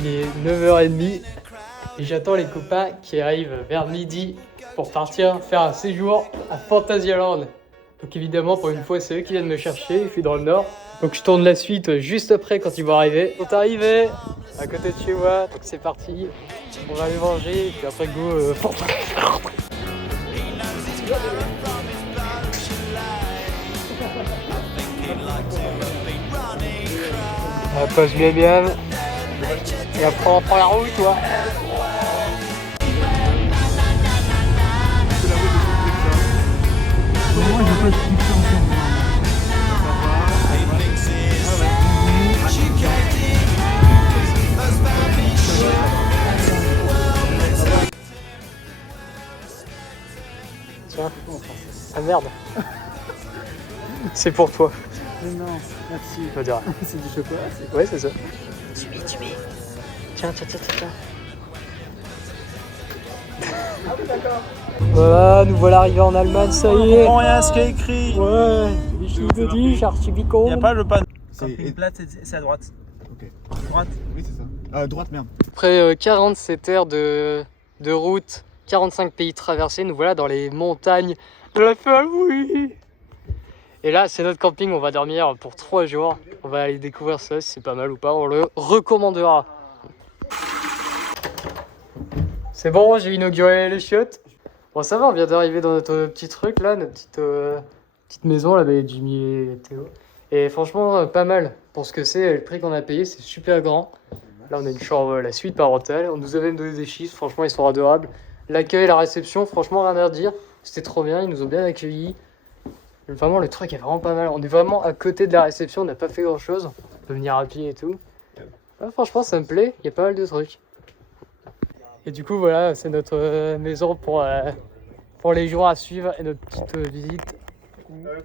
Il est 9h30 et j'attends les copains qui arrivent vers midi pour partir faire un séjour à Fantasyland. Donc évidemment, pour une fois, c'est eux qui viennent me chercher, je suis dans le nord. Donc je tourne la suite juste après quand ils vont arriver. Ils sont arrivés à côté de chez moi, donc c'est parti. On va aller manger et puis après go Fantasyland. On passe bien. Et après on prend la route, toi. Tiens. Ah merde. C'est pour toi. Non, merci. On va dire. C'est du chocolat. Ouais, c'est ça. Tu mets. Tiens. Voilà, nous voilà arrivés en Allemagne, ça y est. On rien ce qui est écrit. Ouais, ich liebe dich, Archibico. Il n'y a pas le panneau. C'est Une plate, c'est à droite. Ok. Droite. Oui, c'est ça. Droite, merde. Après 47 heures de route, 45 pays traversés, nous voilà dans les montagnes de la Falaise. Et là, c'est notre camping, on va dormir pour 3 jours. On va aller découvrir ça, si c'est pas mal ou pas, on le recommandera. C'est bon, j'ai inauguré les chiottes. Bon, ça va, on vient d'arriver dans notre petit truc là, notre petite maison là, avec Jimmy et Théo. Et franchement, pas mal. Pour ce que c'est, le prix qu'on a payé, c'est super grand. Là, on a une chambre, la suite parentale. On nous a même donné des chiffres, franchement, ils sont adorables. L'accueil, la réception, franchement, rien à redire. C'était trop bien, ils nous ont bien accueillis. Vraiment, le truc est vraiment pas mal. On est vraiment à côté de la réception, on n'a pas fait grand chose. On peut venir à pied et tout. Ouais, franchement, ça me plaît, il y a pas mal de trucs. Et du coup, voilà, c'est notre maison pour les jours à suivre et notre petite visite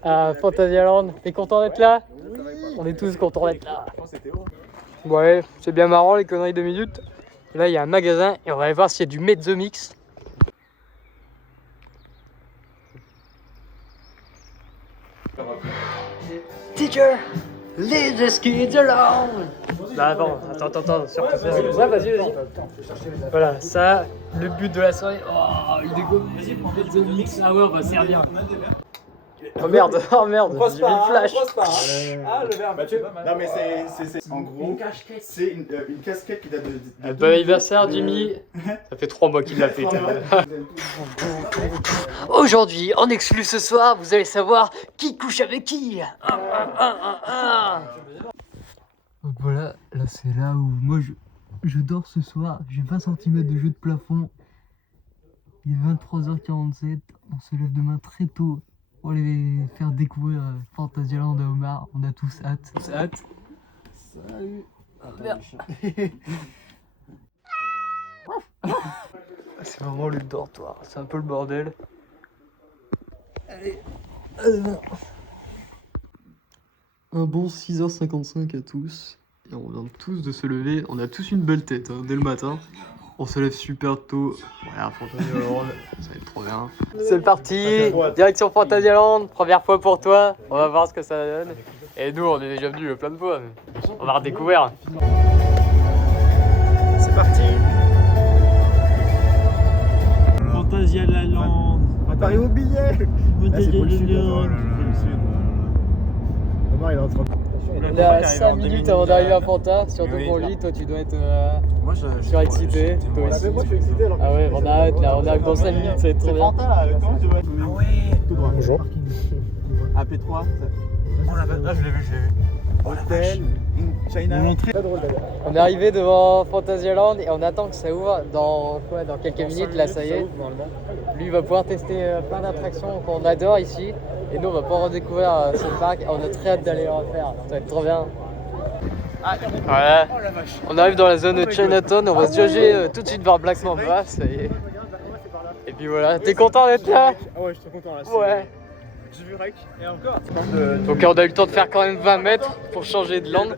à Fantasyland. T'es content d'être là? On est tous contents d'être là. Ouais, c'est bien marrant les conneries de minutes. Là, il y a un magasin et on va aller voir s'il y a du Mezzo Mix. Teacher, leave the kids alone. Là, attends, surtout ça. Ouais, vas-y. Voilà, ça, le but de la soirée. Oh, il dégomme. Vas-y, prends Mezzo Mix. Ah ouais, on va servir. Oh merde, j'ai mis le flash. Le verre. Non, mais c'est en gros, c'est une casquette qui date de Bon anniversaire, Jimmy. Ça fait 3 mois qu'il l'a fait. Aujourd'hui, en exclu ce soir, vous allez savoir qui couche avec qui. Donc voilà, là c'est là où moi je dors ce soir. J'ai 20 cm de jeu de plafond. Il est 23h47. On se lève demain très tôt pour aller faire découvrir Fantasyland à Omar. On a tous hâte. Salut. Ah, merde. C'est vraiment le dortoir. C'est un peu le bordel. Allez. Un bon 6h55 à tous. Et on vient tous de se lever. On a tous une belle tête dès le matin. On se lève super tôt. Voilà, Fantasyland, ça va être trop bien. C'est parti, direction Fantasyland, première fois pour toi. On va voir ce que ça donne. Et nous, on est déjà venus plein de fois. On va redécouvrir. C'est parti. Fantasyland. Paris au billet. C'est pour le sud. Omar, il est en train de... On est à 5 minutes avant d'arriver à Fanta, surtout pour lui, toi tu dois être surexcité. Toi aussi. Moi, je suis excité. Ah ouais, on a hâte là, on arrive dans 5 minutes, ça va être trop bien. Ah ouais. Tout droit. Bonjour. AP3. Oh là, je l'ai vu. Hôtel, China. On est arrivé devant Fantasyland et on attend que ça ouvre dans quelques minutes, là ça y est. Lui il va pouvoir tester plein d'attractions qu'on adore ici. Et nous on va pouvoir redécouvrir ce parc, on a très hâte d'aller le refaire, ça va être trop bien. Voilà, on arrive dans la zone de Chinatown, on va se diriger tout de suite vers Black Mamba, ça y est. Et puis voilà, t'es content d'être là? Ah ouais, je suis trop content là. Ouais. J'ai vu Rec et encore. Donc on a eu le temps de faire quand même 20 mètres pour changer de land.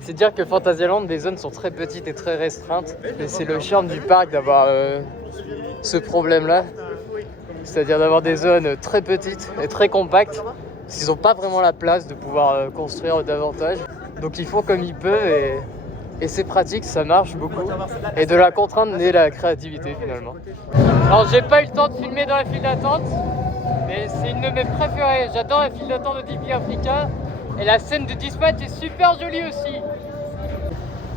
C'est dire que Fantasyland, les zones sont très petites et très restreintes. Et c'est le charme du parc d'avoir ce problème-là. C'est-à-dire d'avoir des zones très petites et très compactes. Ils n'ont pas vraiment la place de pouvoir construire davantage. Donc ils font comme ils peuvent et et c'est pratique, ça marche beaucoup. Et de la contrainte naît la créativité finalement. Alors j'ai pas eu le temps de filmer dans la file d'attente, mais c'est une de mes préférées. J'adore la file d'attente de Deeply Africa et la scène de dispatch est super jolie aussi.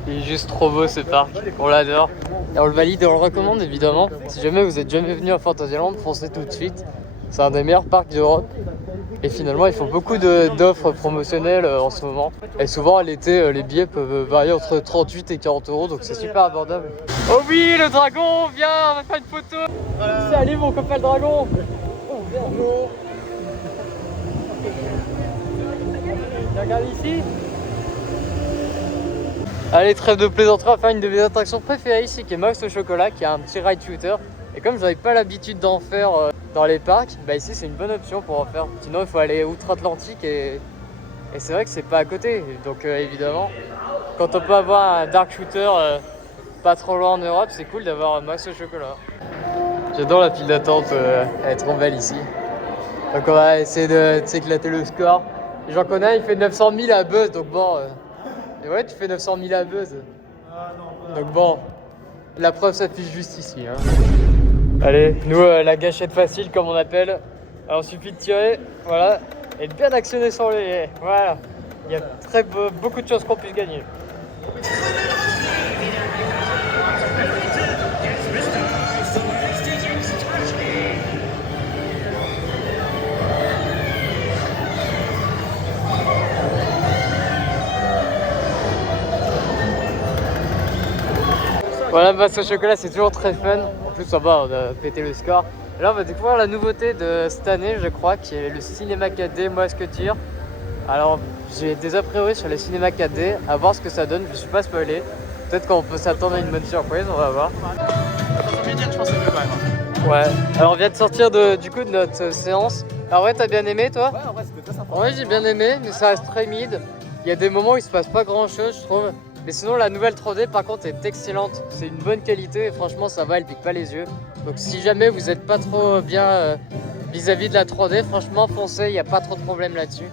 Il est juste trop beau ce parc, on l'adore. Et on le valide et on le recommande évidemment. Si jamais vous êtes jamais venu à Fantasyland, foncez tout de suite. C'est un des meilleurs parcs d'Europe. Et finalement, ils font beaucoup d'offres promotionnelles en ce moment. Et souvent, à l'été, les billets peuvent varier entre 38 et 40 euros, donc c'est super abordable. Oh oui, le dragon, viens, on va faire une photo. Salut mon copain le dragon. Oh, bonjour. Regarde ici. Allez, trêve de plaisanterie, on va faire une de mes attractions préférées ici, qui est Max au chocolat, qui a un petit ride shooter. Et comme je n'avais pas l'habitude d'en faire dans les parcs, bah ici c'est une bonne option pour en faire. Sinon il faut aller outre-Atlantique et c'est vrai que c'est pas à côté. Donc évidemment, quand on peut avoir un dark shooter pas trop loin en Europe, c'est cool d'avoir un Max au chocolat. J'adore la file d'attente, elle est trop belle ici. Donc on va essayer de s'éclater le score. J'en connais un, il fait 900 000 à Buzz, donc bon... Et ouais, tu fais 900 000 à Buzz. Donc bon, la preuve s'affiche juste ici. Hein. Allez, nous la gâchette facile comme on appelle. Alors, il suffit de tirer, voilà, et de bien actionner sur les... Voilà, il y a beaucoup de chances qu'on puisse gagner. Voilà, Max au chocolat, c'est toujours très fun. En plus, ça va, on a pété le score. Et là, on va découvrir la nouveauté de cette année, je crois, qui est le cinéma 4D Mouskoetier. Alors, j'ai des a priori sur les cinémas 4D, à voir ce que ça donne. Je suis pas spoilé. Peut-être qu'on peut s'attendre à une bonne surprise, on va voir. Je pense que c'est pas mal. Ouais. Alors, on vient de sortir du coup de notre séance. Alors, ouais, t'as bien aimé, toi? Ouais, en vrai, c'était très sympa. Ouais, j'ai bien aimé, mais ça reste très mid. Il y a des moments où il se passe pas grand chose, je trouve. Mais sinon, la nouvelle 3D, par contre, est excellente. C'est une bonne qualité et franchement, ça va, elle pique pas les yeux. Donc, si jamais vous n'êtes pas trop bien vis-à-vis de la 3D, franchement, foncez, il n'y a pas trop de problème là-dessus.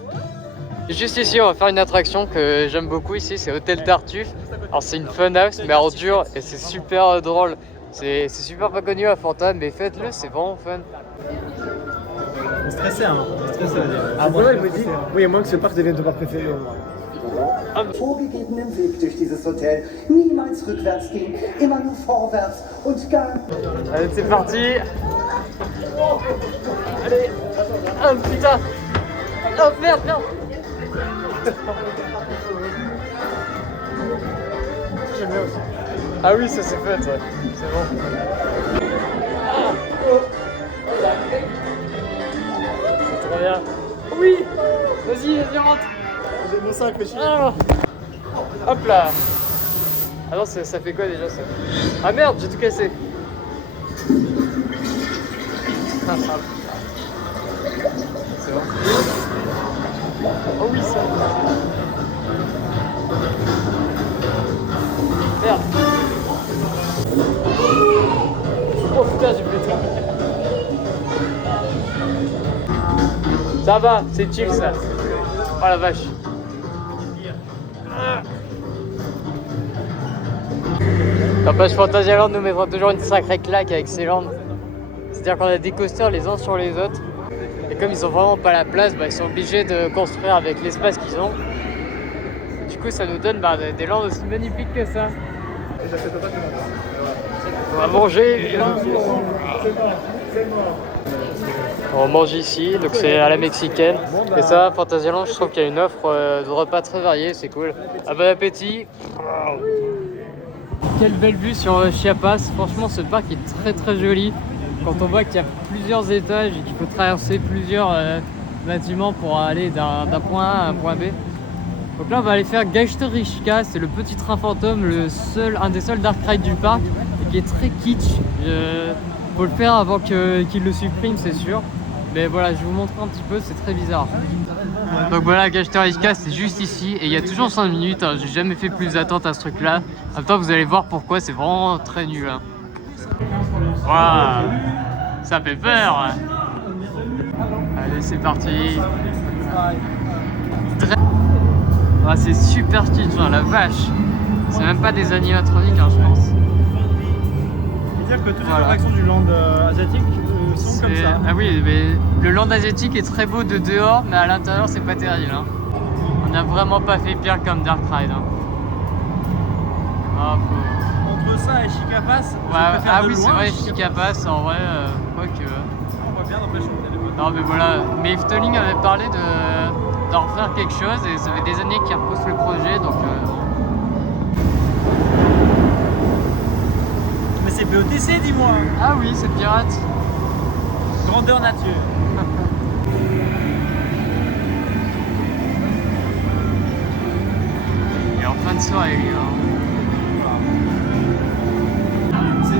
Juste ici, on va faire une attraction que j'aime beaucoup ici, c'est Hôtel Tartuffe. Alors, c'est une funhouse, mais en dur et c'est super drôle. C'est super pas connu à Fanta, mais faites-le, c'est vraiment fun. Stressé, hein. Stressé, veut dire. Ah, moi, il me dit, oui, à moins que ce parc devienne ton parc préféré. Vorgegebenen Weg durch dieses Hotel. Niemals rückwärts gehen, immer nur vorwärts und gar... Allez, c'est parti. Allez. Oh putain. Oh merde, merde. J'aime bien aussi. Ah oui, ça c'est fait, ouais. C'est bon. C'est trop bien. Oui. Vas-y, rentre. J'ai mon sac, mais Ah. Hop là. Ah non, ça fait quoi déjà ça? Ah merde, j'ai tout cassé. C'est bon. Oh oui, ça. Merde. Oh putain, j'ai pété. Ça va, c'est chill ça. Oh la vache. N'empêche, Fantasyland nous mettra toujours une sacrée claque avec ces landes. C'est-à-dire qu'on a des coasters les uns sur les autres. Et comme ils ont vraiment pas la place, bah, ils sont obligés de construire avec l'espace qu'ils ont. Du coup, ça nous donne des landes aussi magnifiques que ça. On va manger. On mange ici, donc c'est à la mexicaine. Et ça, Fantasyland, je trouve qu'il y a une offre de repas très variée, c'est cool. Ah, bon appétit. Quelle belle vue sur Chiapas. Franchement, ce parc est très très joli. Quand on voit qu'il y a plusieurs étages et qu'il faut traverser plusieurs bâtiments pour aller d'un point A à un point B. Donc là, on va aller faire Geisterrichka. C'est le petit train fantôme, un des seuls dark rides du parc, et qui est très kitsch. Faut le faire avant qu'il le supprime, c'est sûr. Mais voilà, je vais vous montrer un petit peu, c'est très bizarre. Donc voilà, Geisterrichka, c'est juste ici et il y a toujours 5 minutes. Hein. J'ai jamais fait plus d'attente à ce truc-là. En même temps, vous allez voir pourquoi, c'est vraiment très nul. Hein. Waouh, ça fait peur. Allez, c'est parti. Ah, c'est super kitsch, hein, la vache. C'est même pas des animatroniques, hein, je pense. C'est-à-dire que toutes les Voilà. attractions du land asiatique sont comme C'est- ça. Ah oui, mais le land asiatique est très beau de dehors, mais à l'intérieur, c'est pas terrible. Hein. On n'a vraiment pas fait pire comme Dark Ride. Hein. Ah, faut- Entre ça et Chica Pass, je Ouais, préfère ah de oui, c'est loin vrai, Chica Pass, en vrai, quoique. On voit bien dans la chambre téléphone. Non, mais voilà. Mais Efteling avait parlé d'en refaire quelque chose, et ça fait des années qu'ils repoussent le projet, donc. Mais c'est BOTC, dis-moi. Ah oui, c'est pirate. Grandeur nature. Il est en fin de soirée, lui. Hein.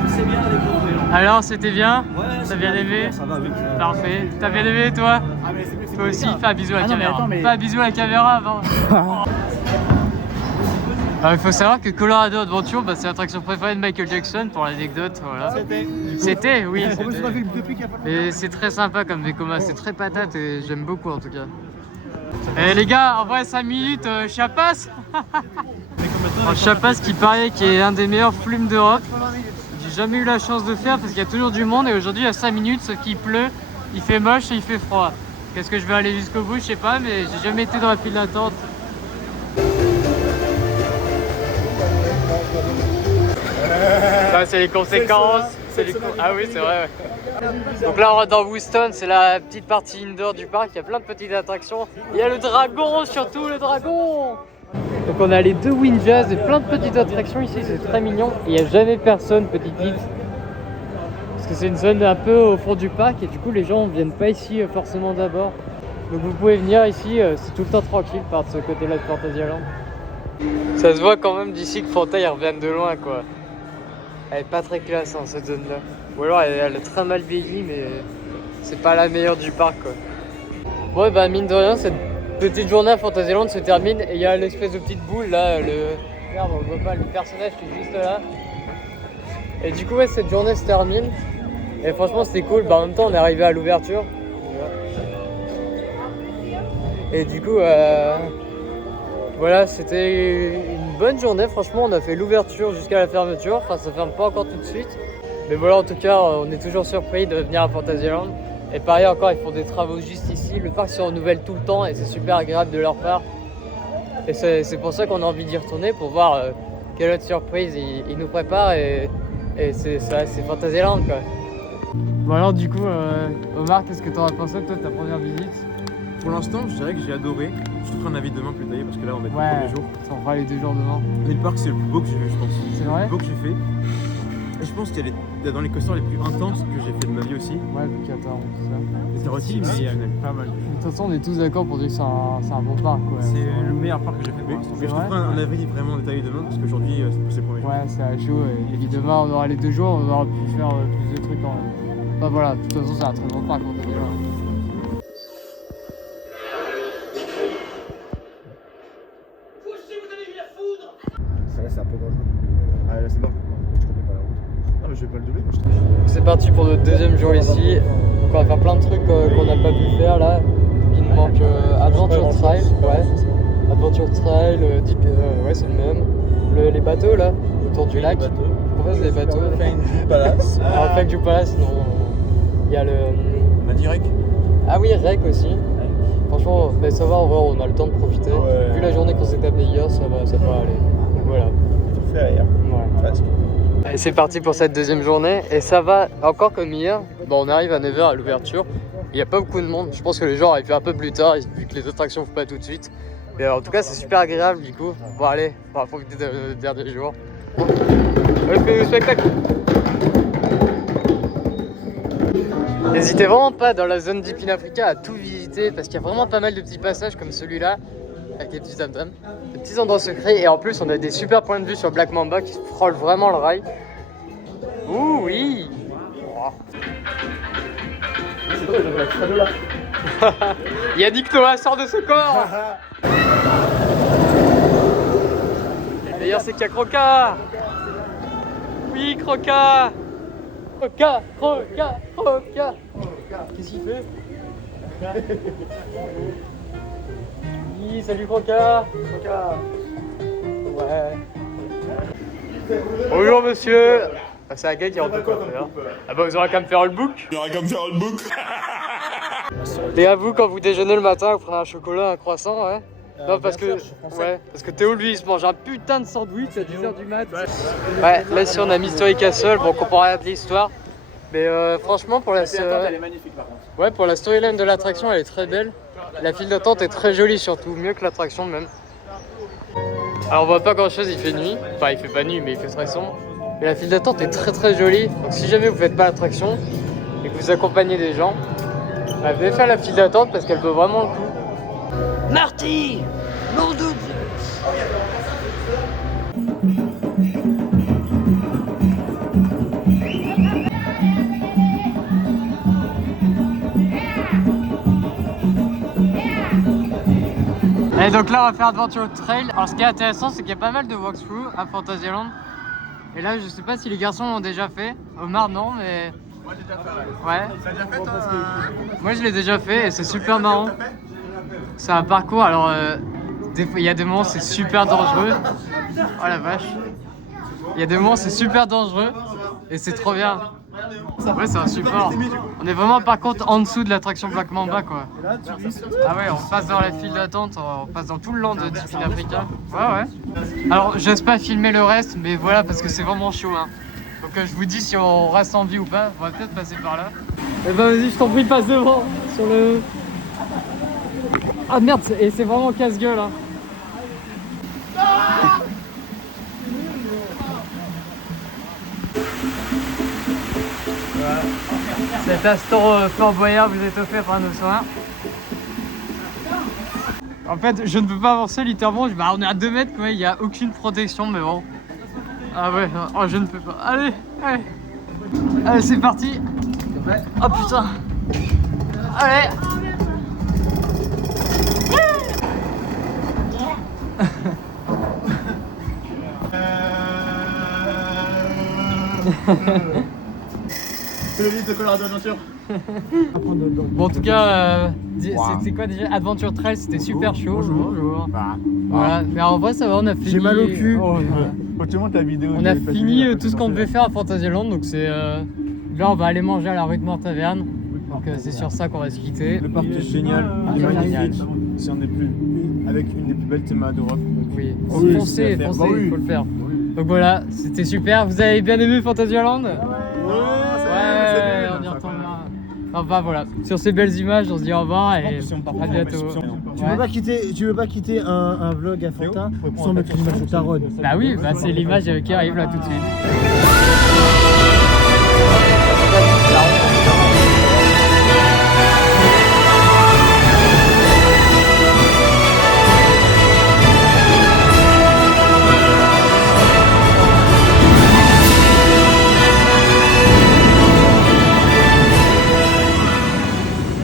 C'est bien à découvrir. Alors, c'était bien? Ouais, T'as bien aimé? Ça va, oui. Parfait. T'as bien aimé, toi? Ah, mais c'est mieux que Toi aussi, fais un bisou à la Ah non, mais caméra. attends, mais- Fais un bisou à la caméra avant. Alors, il faut savoir que Colorado Adventure, bah, c'est l'attraction préférée de Michael Jackson, pour l'anecdote. Voilà. C'était, oui. On c'était. s'en a fait depuis qu'il y a pas de Et c'est très sympa comme Vekoma, c'est très patate et j'aime beaucoup en tout cas. Et les gars, en vrai 5 minutes, Chiapas Chiapas qui paraît qui est un des meilleurs flumes d'Europe. J'ai jamais eu la chance de faire parce qu'il y a toujours du monde et aujourd'hui il y a 5 minutes sauf qu'il pleut, il fait moche et il fait froid. Qu'est-ce que je vais aller jusqu'au bout, je sais pas, mais j'ai jamais été dans la file d'attente. Ça c'est les conséquences. Ah oui c'est vrai. Ouais. Donc là on rentre dans Wooston, c'est la petite partie indoor du parc, il y a plein de petites attractions. Il y a le dragon, surtout le dragon. Donc on a les deux Windjazz et plein de petites attractions ici, c'est très mignon. Et il n'y a jamais personne, petite vite. Parce que c'est une zone un peu au fond du parc et du coup les gens ne viennent pas ici forcément d'abord. Donc vous pouvez venir ici, c'est tout le temps tranquille par ce côté-là de Fantasyland. Ça se voit quand même d'ici que Fanta ils reviennent de loin quoi. Elle est pas très classe hein, cette zone là. Ou alors elle est très mal vieillie mais c'est pas la meilleure du parc quoi. Bon bah mine de rien cette petite journée à Fantasyland se termine et il y a l'espèce de petite boule là, Regarde on le voit pas, le personnage qui est juste là. Et du coup ouais cette journée se termine. Et franchement c'était cool, bah en même temps on est arrivé à l'ouverture. Et du coup voilà, c'était une bonne journée, franchement on a fait l'ouverture jusqu'à la fermeture, enfin ça ferme pas encore tout de suite. Mais voilà en tout cas on est toujours surpris de venir à Fantasyland. Et pareil encore ils font des travaux juste ici, le parc se renouvelle tout le temps et c'est super agréable de leur part. Et c'est pour ça qu'on a envie d'y retourner pour voir quelle autre surprise ils nous préparent et c'est Fantasyland quoi. Bon alors du coup Omar, qu'est-ce que t'en as pensé de toi de ta première visite? Pour l'instant, je dirais que j'ai adoré. Je te ferai un avis demain plus détaillé parce que là, on va être le premier jour. on fera les 2 jours demain. Mais le parc, c'est le plus beau que j'ai vu, je pense. C'est Le vrai? plus beau que j'ai fait. Et je pense qu'il y a dans les coasters les plus intenses que j'ai fait de ma vie aussi. Ouais, vu qu'il y a tout ça. C'était aussi exceptionnel. pas mal. De toute façon, on est tous d'accord pour dire que c'est un bon parc. Ouais. C'est le meilleur parc que j'ai fait pour Mais l'instant. je te ferai un avis vraiment détaillé demain parce qu'aujourd'hui, c'est le premier jour. Ouais, c'est à chaud. Et évidemment, on aura les 2 jours, on aura pu faire plus de trucs en. Enfin voilà, de toute façon, c'est un très bon parc. On est déjà. Ça là, c'est un peu dangereux. Ah là, c'est mort. Je connais pas la route. Non, mais je vais pas le doubler. Moi, je C'est parti pour notre 2e jour ici. Donc on va faire plein de trucs qu'on n'a pas pu faire là. Donc il nous manque Adventure Trail, ouais. Adventure Trail, ouais c'est le même. Les bateaux là, autour du lac. Pourquoi c'est des bateaux? Palace. Alors Fake Palace, non. Il y a le. On a dit rec. Ah oui, Rec aussi. Franchement, mais ça va, en vrai, on a le temps de profiter. Ouais. Vu la journée qu'on s'est tapé hier, ça va aller. Donc voilà. Tout fait hier. Ouais. Et c'est parti pour cette 2e journée. Et ça va encore comme hier. Bon, on arrive à 9h à l'ouverture. Il n'y a pas beaucoup de monde. Je pense que les gens arrivent un peu plus tard, vu que les attractions ne font pas tout de suite. Mais en tout cas, c'est super agréable du coup. Bon, allez, on va profiter de dernier jour. Le spectacle. N'hésitez vraiment pas dans la zone Deep in Africa à tout visiter parce qu'il y a vraiment pas mal de petits passages comme celui-là avec des petits tam-tams, des petits endroits secrets et en plus on a des super points de vue sur Black Mamba qui frôlent vraiment le rail. Ouh oui. Yannick Noah sort de ce corps. D'ailleurs c'est qu'il y a Croca. Oui Croca. Croca, Croca, Croca. Qu'est-ce qu'il fait? Oui, salut Croca. Croca. Ouais. Bonjour monsieur. Ah, c'est un gars qui rentre quoi faire. Ah bah vous aurez qu'à me faire le book. Et à vous, quand vous déjeunez le matin, vous prenez un chocolat, un croissant, ouais. Non, parce que, parce que Théo, lui, il se mange un putain de sandwich à 10h du mat. Ouais, là, ici, on a Mystery Castle. Bon, on comprend rien de l'histoire. Mais franchement, pour la, Elle est magnifique par contre. ouais, pour la storyline de l'attraction, elle est très belle. La file d'attente est très jolie, surtout. Mieux que l'attraction, même. Alors, on voit pas grand chose, il fait nuit. Enfin, il fait pas nuit, mais il fait très sombre. Mais la file d'attente est très très jolie. Donc, si jamais vous faites pas l'attraction et que vous accompagnez des gens, bah, venez faire la file d'attente parce qu'elle vaut vraiment le coup. Marty! Nom de Dieu! Et donc là on va faire Adventure Trail. Alors ce qui est intéressant c'est qu'il y a pas mal de walkthrough à Fantasyland. Et là je sais pas si les garçons l'ont déjà fait. Omar non mais... Moi j'ai déjà fait. Ouais. T'as déjà fait toi Moi je l'ai déjà fait et c'est super marrant. C'est un parcours, alors il y a des moments c'est super dangereux. Oh la vache. Il y a des moments c'est super dangereux et c'est trop bien. Ouais c'est un support. On est vraiment par contre en dessous de l'attraction Black Mamba quoi. Ah ouais on passe dans la file d'attente, on passe dans tout le land de Disney Africa. Ouais ouais. Alors j'ose pas filmer le reste mais voilà parce que c'est vraiment chaud hein. Donc je vous dis si on reste en vie ou pas, on va peut-être passer par là. Eh ben vas-y je t'en prie passe devant sur le... Ah merde, et c'est vraiment casse-gueule hein. Cet instant Fort Boyard vous est offert par nos soins. En fait, je ne peux pas avancer littéralement, bah, on est à 2 mètres quoi, il n'y a aucune protection mais bon. Ah ouais, oh, je ne peux pas. Allez, allez. Allez, c'est parti. Oh putain. Allez. C'est le livre de Colorado Adventure. Bon, en tout cas, c'était quoi déjà Adventure Trail, c'était super chaud. Bonjour. Voilà, mais en vrai ça va, on a fini. J'ai mal au cul. Oh, Faut que tu montes la vidéo. on a fini tout ce qu'on devait faire à Fantasyland, donc c'est là on va aller manger à la rue de Mort-Taverne. Donc c'est sur ça qu'on va se quitter. Le parc est génial, il est magnifique. C'est un des plus, avec une des plus belles thémas d'Europe. Oui, Oui, foncez, c'est à faire. foncez, Bah oui. il faut le faire. Donc voilà, c'était super. Vous avez bien aimé Fantasyland? Ouais, on y retourne là. Enfin voilà, sur ces belles images, on se dit au revoir et à bientôt. Tu veux pas quitter un vlog à Fanta sans mettre une image de ta rod. Bah oui, bah c'est l'image qui arrive là tout de suite.